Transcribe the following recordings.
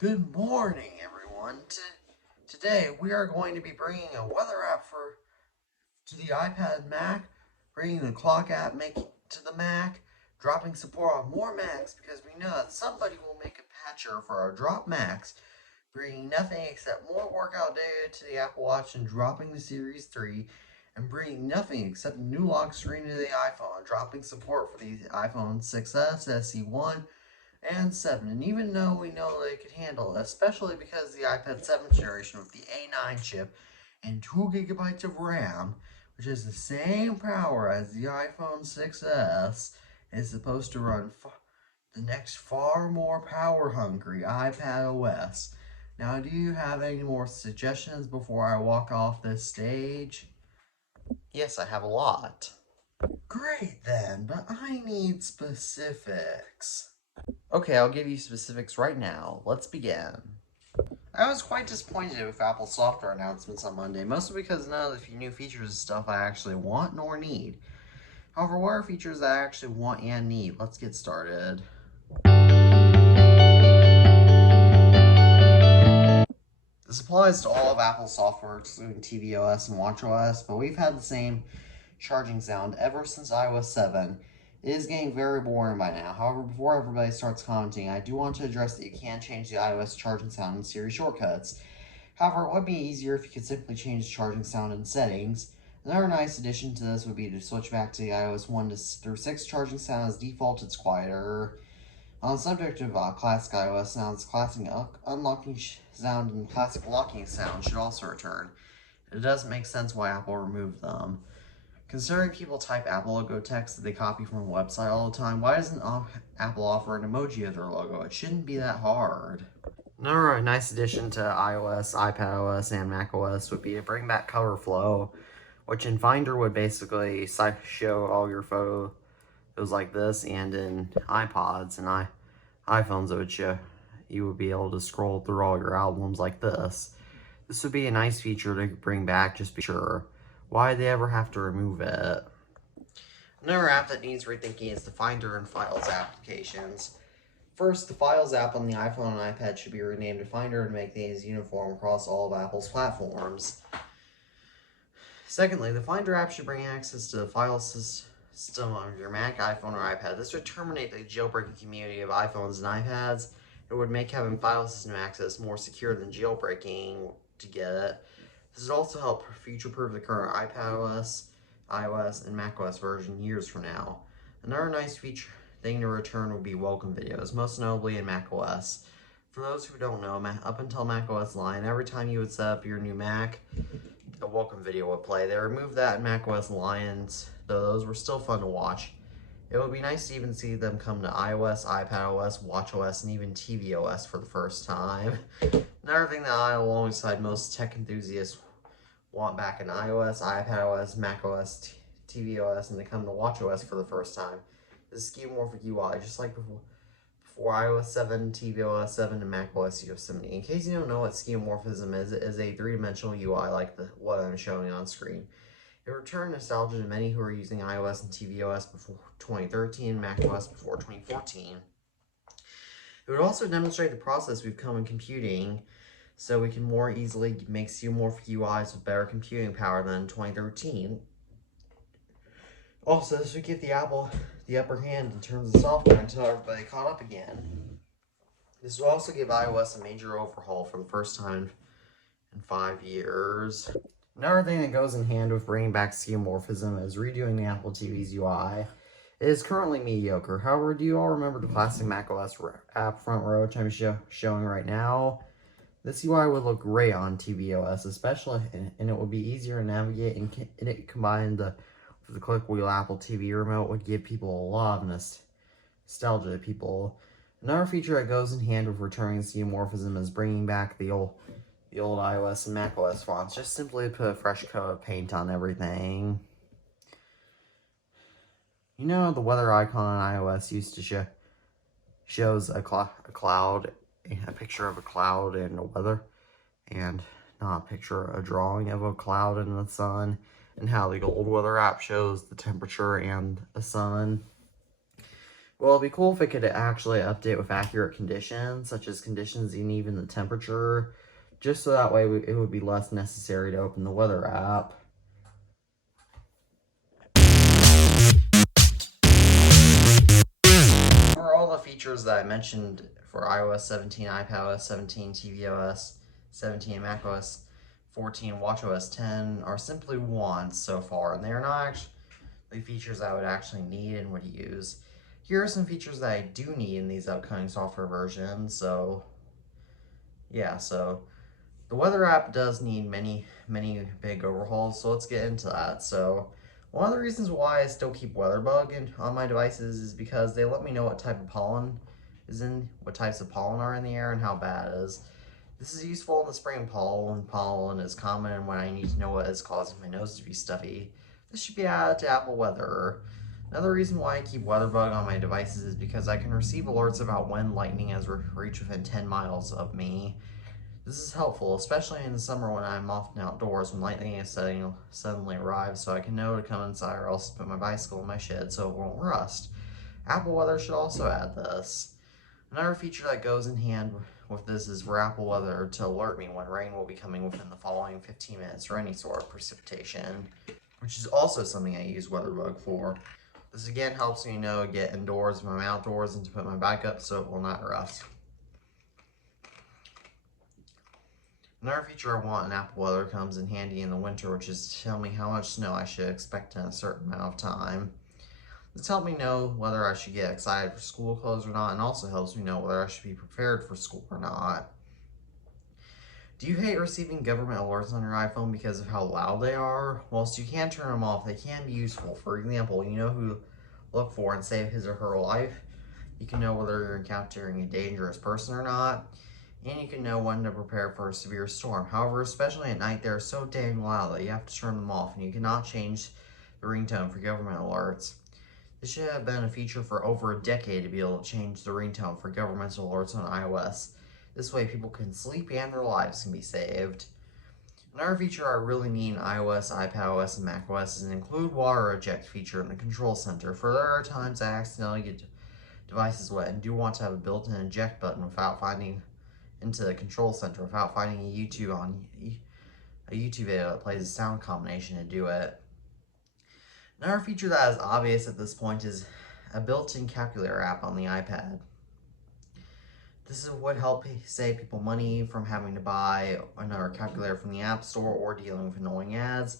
Good morning, everyone. Today we are going to be bringing a weather app to the iPad and Mac, bringing the clock app to the Mac, dropping support on more Macs because we know that somebody will make a patcher for our drop Macs, bringing nothing except more workout data to the Apple Watch and dropping the Series 3, and bringing nothing except a new lock screen to the iPhone, dropping support for the iPhone 6s, SE1, and 7. And even though we know they could handle it, especially because the iPad 7th generation with the A9 chip and 2 gigabytes of RAM, which is the same power as the iPhone 6s, is supposed to run the next far more power hungry iPad OS. Now, do you have any more suggestions before I walk off this stage? Yes, I have a lot. Great then, but I need specifics. Okay, I'll give you specifics right now. Let's begin. I was quite disappointed with Apple's software announcements on Monday, mostly because none of the new features is stuff I actually want nor need. However, what are features that I actually want and need? Let's get started. This applies to all of Apple's software, excluding tvOS and watchOS, but we've had the same charging sound ever since iOS 7. It is getting very boring by now. However, before everybody starts commenting, I do want to address that you can change the iOS charging sound in Siri shortcuts. However, it would be easier if you could simply change the charging sound in settings. Another nice addition to this would be to switch back to the iOS 1 through 6 charging sound. As default, it's quieter. On the subject of classic iOS sounds, classic unlocking sound and classic locking sound should also return. It doesn't make sense why Apple removed them. Considering people type Apple logo text that they copy from a website all the time, why doesn't Apple offer an emoji of their logo? It shouldn't be that hard. Another nice addition to iOS, iPadOS, and macOS would be to bring back color flow, which in Finder would basically show all your photos like this, and in iPods and iPhones it would show you would be able to scroll through all your albums like this. This would be a nice feature to bring back, just be sure. Why they ever have to remove it? Another app that needs rethinking is the Finder and Files applications. First, the Files app on the iPhone and iPad should be renamed to Finder and make these uniform across all of Apple's platforms. Secondly, the Finder app should bring access to the file system on your Mac, iPhone, or iPad. This would terminate the jailbreaking community of iPhones and iPads. It would make having file system access more secure than jailbreaking to get it. This would also help future-proof the current iPadOS, iOS, and macOS version years from now. Another nice feature thing to return would be welcome videos, most notably in macOS. For those who don't know, up until macOS Lion, every time you would set up your new Mac, a welcome video would play. They removed that in macOS Lions, though those were still fun to watch. It would be nice to even see them come to iOS, iPadOS, watchOS, and even tvOS for the first time. Another thing that I, alongside most tech enthusiasts, want back in iOS, iPadOS, macOS, tvOS, and to come to watchOS for the first time is skeuomorphic UI, just like before iOS 7, tvOS 7, and macOS Yosemite. In case you don't know what skeuomorphism is, it is a three-dimensional UI like what I'm showing on screen. It returned nostalgia to many who are using iOS and tvOS before 2013, macOS before 2014. It would also demonstrate the process we've come in computing, so we can more easily make skeuomorphic UIs with better computing power than in 2013. Also, this would give the Apple the upper hand in terms of software until everybody caught up again. This will also give iOS a major overhaul for the first time in 5 years. Another thing that goes in hand with bringing back skeuomorphism is redoing the Apple TV's UI. It is currently mediocre. However, do you all remember the classic macOS app front row, which I'm showing right now? This UI would look great on tvOS, especially, and it would be easier to navigate, and it combined with the click wheel Apple TV remote would give people a lot of nostalgia to people. Another feature that goes in hand with returning skeuomorphism is bringing back the old iOS and macOS fonts. Just simply put a fresh coat of paint on everything. You know, the weather icon on iOS used to shows a cloud, a picture of a cloud and the weather, and not a picture, a drawing of a cloud and the sun, and how the old weather app shows the temperature and the sun. Well, it'd be cool if it could actually update with accurate conditions, such as conditions and even the temperature, just so that way it would be less necessary to open the weather app. For all the features that I mentioned for iOS 17, iPadOS 17, tvOS 17, and macOS 14, watchOS 10 are simply wants so far, and they are not actually features I would actually need and would use. Here are some features that I do need in these upcoming software versions. So the weather app does need many big overhauls, so let's get into that. So one of the reasons why I still keep WeatherBug on my devices is because they let me know what type of pollen is in, what types of pollen are in the air, and how bad it is. This is useful in the spring pollen. Pollen is common, and when I need to know what is causing my nose to be stuffy, this should be added to Apple Weather. Another reason why I keep WeatherBug on my devices is because I can receive alerts about when lightning has reached within 10 miles of me. This is helpful, especially in the summer when I'm often outdoors when lightning is suddenly arrives, so I can know to come inside or else put my bicycle in my shed so it won't rust. Apple Weather should also add this. Another feature that goes in hand with this is for Apple Weather to alert me when rain will be coming within the following 15 minutes or any sort of precipitation, which is also something I use WeatherBug for. This again helps me know to get indoors when I'm outdoors and to put my bike up so it will not rust. Another feature I want in Apple Weather comes in handy in the winter, which is to tell me how much snow I should expect in a certain amount of time. This helps me know whether I should get excited for school clothes or not, and also helps me know whether I should be prepared for school or not. Do you hate receiving government alerts on your iPhone because of how loud they are? Whilst you can turn them off, they can be useful. For example, you know who to look for and save his or her life. You can know whether you're encountering a dangerous person or not. And you can know when to prepare for a severe storm. However, especially at night, they're so dang loud that you have to turn them off, and you cannot change the ringtone for government alerts. This should have been a feature for over a decade to be able to change the ringtone for governmental alerts on iOS. This way people can sleep and their lives can be saved. Another feature I really need in iOS, iPadOS, and macOS is an include water eject feature in the control center, for there are times I accidentally get devices wet and do want to have a built-in eject button without finding into the control center without finding a YouTube video that plays a sound combination to do it. Another feature that is obvious at this point is a built-in calculator app on the iPad. This would help save people money from having to buy another calculator from the App Store or dealing with annoying ads.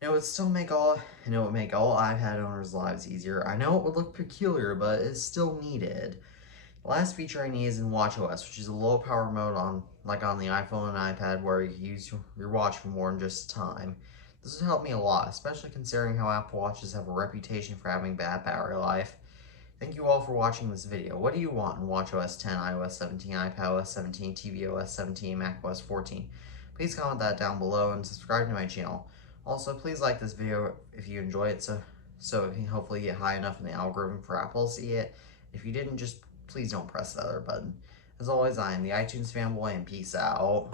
It would still make all iPad owners' lives easier. I know it would look peculiar, but it's still needed. The last feature I need is in watchOS, which is a low power mode on the iPhone and iPad where you can use your watch for more than just time. This would help me a lot, especially considering how Apple Watches have a reputation for having bad battery life. Thank you all for watching this video. What do you want in watchOS 10, iOS 17, iPadOS 17, tvOS 17, macOS 14? Please comment that down below and subscribe to my channel. Also, please like this video if you enjoy it so it can hopefully get high enough in the algorithm for Apple to see it. If you didn't, just please don't press the other button. As always, I am the iTunes fanboy, and peace out.